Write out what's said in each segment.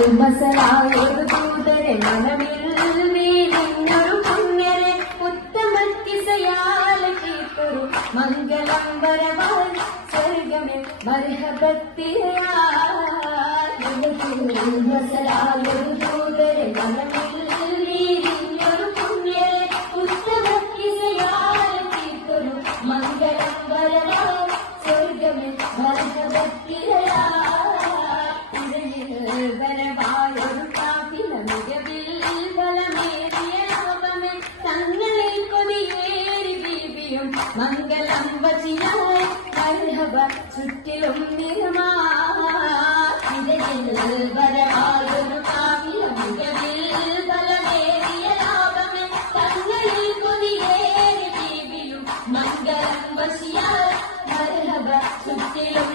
മസലായൊരു ദൂതരെ മനമിൽ വീണിഞ്ഞൊരു പുണ്യരെ ഉത്തമക്കിസയാൽ കേട്ടൊരു മംഗളം വരവായി സ്വർഗമേ മസലായൊരു ദൂതരെ മനമിൽ വീണിഞ്ഞൊരു പുണ്യരെ ഉത്തമക്കിസയാൽ കേട്ടൊരു മംഗളം വരവായി സ്വർഗമേ വരവായൊരു കാപ്പില മികവിൽ ബലമേറിയ ലോകമേ തങ്ങളിൽ കൊതിയേറി ബീബിയും മംഗളം വചിയായി മർഹബ ചുറ്റിലും വരവായൊരു കാപ്പില മികവിൽ ബലമേറിയ ലോകമേ തങ്ങളിൽ കൊതിയേറി ബീബിയും മംഗളം വചിയായി മർഹബ ചുറ്റിലും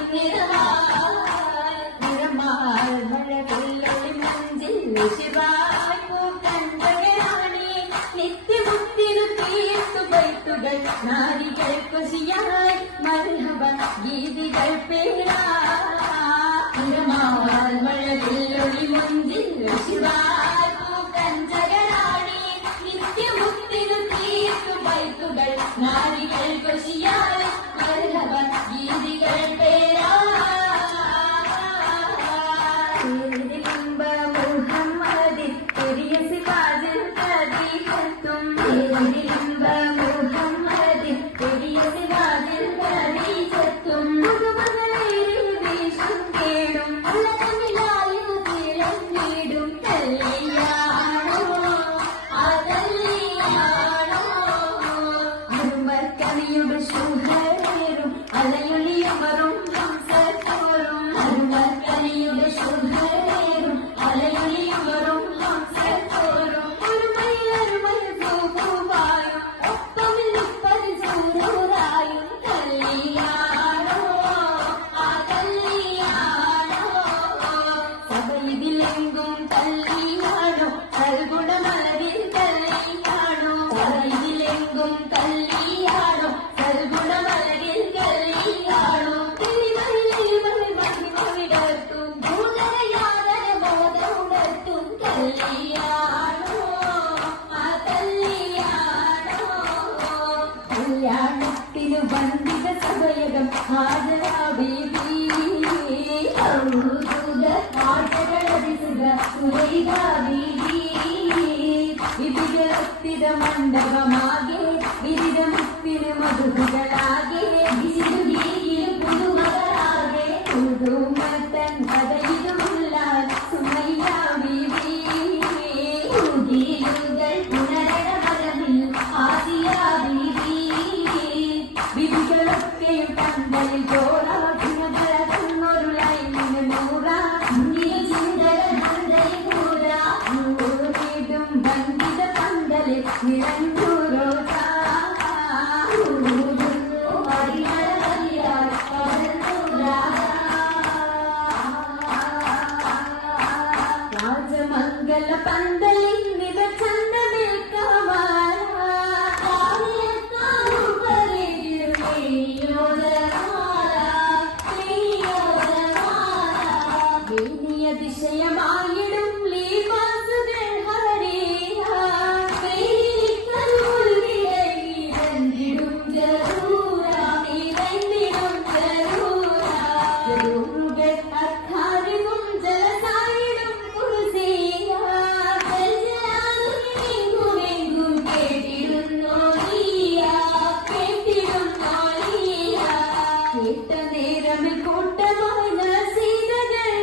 നാരികൾ കൊശിയായി മർഹബ ഗീതികൾ പേരാൽ മഴവില്ലൊളി മുഞ്ചിൽ ശിവായി പൂക്കഞ്ചകരാണി നിത്യമുക്തിനു തീർത്തു ബൈത്തുകൾ നാരികൾ കൊശിയായി മർഹബ ഗീതികൾ പേരാ മുഹമ്മദി പെരിയ സിവാജിൽ കദീഫത്തും വന്ദിത സഭയകം മണ്ഡപമാകെ വിവിധ മുപ്പിന് മധുകളാകെ പുതുമകളാകെ പുതുമത്തൻ കഥയിലുമുള്ള സുമയ്യ ബീബി പുനരണ ഫലമിൽ ആസിയ ബീബി വിധികളൊക്കെയും പന്തലിൽ ചോറാക്കുന്നൊരു ലൈനിന് നൂറ ചിന്തയും ബന്ധിത പന്തലിൽ നിരന്തൂരോ രാജമംഗല പന്തലിൽ അതിശയമായിടും ലീവാസുകൾ ഹരിയ ിടും ജറൂര അർത്ഥാരിവും ജലസായിടും കുർസിയ എങ്കും കേട്ടിടുന്നോ കേട്ട നേരമിൽ കൂട്ടമായി നസീതകൾ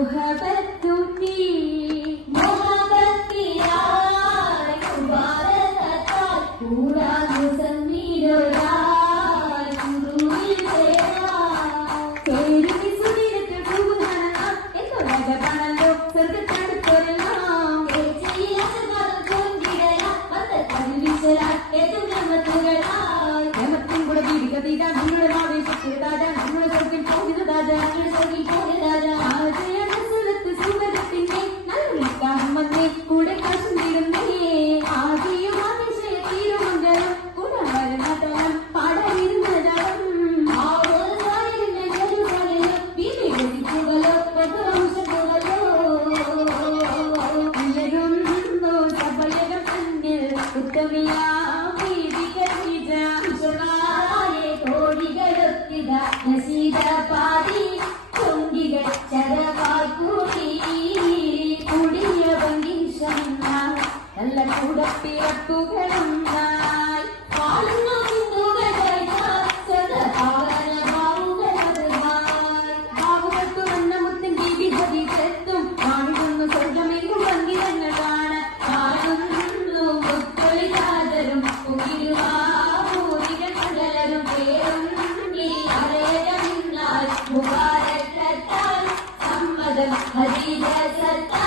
മുഹബത്തൂട്ടി മുഹബത്തിയായി മുബാരകത്താൽ കൂടാതെ സമ്മീരൊരായി ഗുരുവിൽ ചേരുവി സുദിനത്തിൽ പൂവുകാണാം എന്നുള്ളതാണല്ലോ സ്വർഗത്തടുത്തൊരെല്ലാം േമത്തും കൂടെ വീടികതീരാ നിങ്ങളുടെ ആവേശത്തിലാരാ നമ്മുടെ സ്വർഗിൽ പോകുന്നതാരാ സുഖത്തിന്റെ നൽകാഹം വന്നേ കൂടെ കാശും തീരുന്നേ ആകെയും ആവേശയ തീരുമംഗലം കൂടെ വരുന്നതരം പാടാനിരുന്നതരം സഭയകം തന്നിൽ ഉത്തമിയാ നസീദാപാതി ചൊങ്കികൾ ചരവാക്കൂടി കുടിയ ഭംഗിഷന്ന നല്ല കൂടപ്പിറപ്പുകളുണ്ടായി ഭാവുകൾക്ക് വന്ന മുത്തൻ ജീവിതത്തിലെത്തും കാണിടുന്നു സ്വർഗമെങ്കും ഭംഗിതങ്ങളാണ് കാണുന്നു മുത്തൊളികാതരും ഉയരുവാപൂരികൾ കടലരും പേരും മുബാരകത്താൽ സമ്മതം ഹദീജ സത്ത